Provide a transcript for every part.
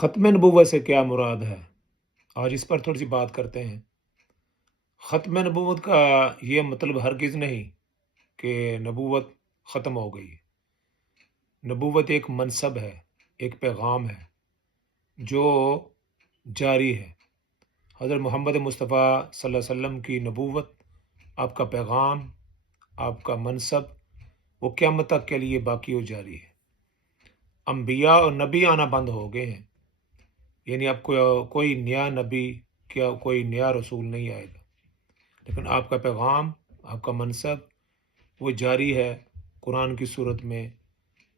ختم نبوت سے کیا مراد ہے؟ آج اس پر تھوڑی سی بات کرتے ہیں۔ ختم نبوت کا یہ مطلب ہرگز نہیں کہ نبوت ختم ہو گئی۔ نبوت ایک منصب ہے، ایک پیغام ہے جو جاری ہے۔ حضرت محمد مصطفیٰ صلی اللہ علیہ وسلم کی نبوت، آپ کا پیغام، آپ کا منصب، وہ قیامت تک کے لیے باقی و جاری ہے۔ انبیاء اور نبی آنا بند ہو گئے ہیں، یعنی اب کوئی نیا نبی، کیا کوئی نیا رسول نہیں آئے گا، لیکن آپ کا پیغام، آپ کا منصب وہ جاری ہے، قرآن کی صورت میں،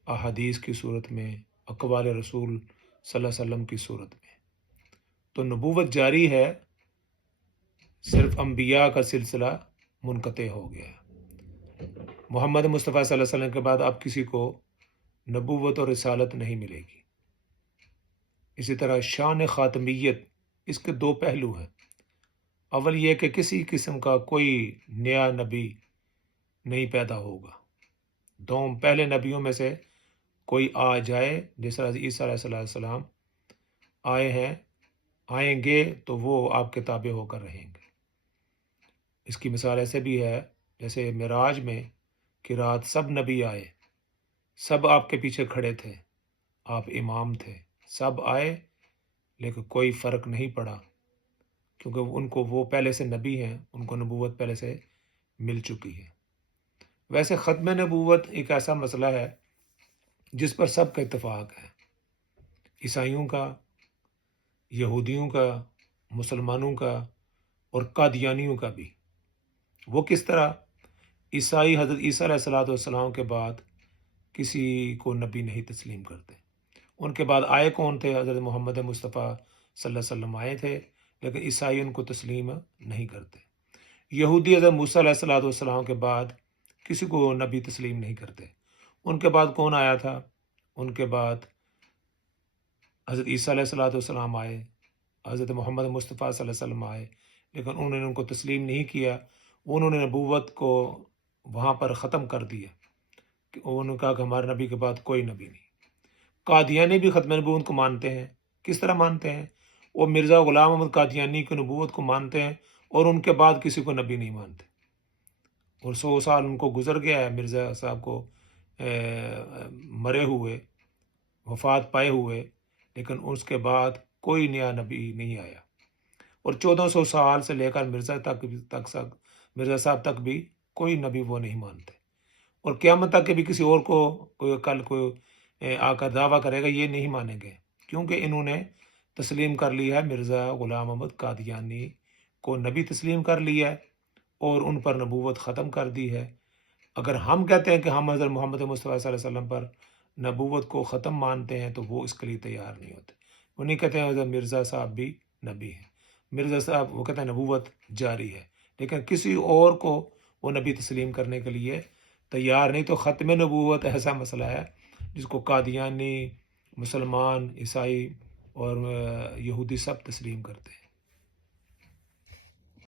احادیث کی صورت میں، اقوال رسول صلی اللہ علیہ وسلم کی صورت میں۔ تو نبوت جاری ہے، صرف انبیاء کا سلسلہ منقطع ہو گیا۔ محمد مصطفیٰ صلی اللہ علیہ وسلم کے بعد اب کسی کو نبوت اور رسالت نہیں ملے گی۔ اسی طرح شان خاتمیت، اس کے دو پہلو ہیں۔ اول یہ کہ کسی قسم کا کوئی نیا نبی نہیں پیدا ہوگا۔ دوم، پہلے نبیوں میں سے کوئی آ جائے، جس طرح عیسیٰ علیہ السلام آئے ہیں، آئیں گے تو وہ آپ کے تابع ہو کر رہیں گے۔ اس کی مثال ایسے بھی ہے جیسے معراج میں کہ رات سب نبی آئے، سب آپ کے پیچھے کھڑے تھے، آپ امام تھے، سب آئے، لیکن کوئی فرق نہیں پڑا، کیونکہ ان کو وہ پہلے سے نبی ہیں، ان کو نبوت پہلے سے مل چکی ہے۔ ویسے ختم نبوت ایک ایسا مسئلہ ہے جس پر سب کا اتفاق ہے، عیسائیوں کا، یہودیوں کا، مسلمانوں کا اور قادیانیوں کا بھی۔ وہ کس طرح؟ عیسائی حضرت عیسیٰ علیہ السلام کے بعد کسی کو نبی نہیں تسلیم کرتے۔ ان کے بعد آئے کون تھے؟ حضرت محمد مصطفیٰ صلی اللہ علیہ وسلم آئے تھے، لیکن عیسائی ان کو تسلیم نہیں کرتے۔ یہودی حضرت موسیٰ علیہ السلام کے بعد کسی کو نبی تسلیم نہیں کرتے۔ ان کے بعد کون آیا تھا؟ ان کے بعد حضرت عیسیٰ علیہ السلام آئے، حضرت محمد مصطفیٰ صلی اللہ علیہ وسلم آئے، لیکن انہوں نے ان کو تسلیم نہیں کیا۔ انہوں نے نبوت کو وہاں پر ختم کر دیا، کہ انہوں نے کہا کہ ہمارے نبی کے بعد کوئی نبی نہیں۔ قادیانی بھی ختم نبوت کو مانتے ہیں۔ کس طرح مانتے ہیں؟ وہ مرزا غلام احمد قادیانی کی نبوت کو مانتے ہیں اور ان کے بعد کسی کو نبی نہیں مانتے، اور 100 سال ان کو گزر گیا ہے مرزا صاحب کو مرے ہوئے، وفات پائے ہوئے، لیکن اس کے بعد کوئی نیا نبی نہیں آیا، اور 1400 سال سے لے کر مرزا صاحب تک بھی کوئی نبی وہ نہیں مانتے، اور قیامت تک کے بھی کسی اور کو کوئی آ کر دعویٰ کرے گا یہ نہیں مانیں گے، کیونکہ انہوں نے تسلیم کر لیا ہے مرزا غلام احمد قادیانی کو، نبی تسلیم کر لیا ہے اور ان پر نبوت ختم کر دی ہے۔ اگر ہم کہتے ہیں کہ ہم حضرت محمد مصطفیٰ صلی اللہ علیہ وسلم پر نبوت کو ختم مانتے ہیں تو وہ اس کے لیے تیار نہیں ہوتے۔ وہ نہیں کہتے ہیں حضرت مرزا صاحب بھی نبی ہیں، مرزا صاحب وہ کہتے ہیں نبوت جاری ہے، لیکن کسی اور کو وہ نبی تسلیم کرنے کے لیے تیار نہیں۔ تو ختم نبوت ایسا مسئلہ ہے جس کو قادیانی، مسلمان، عیسائی اور یہودی سب تسلیم کرتے ہیں۔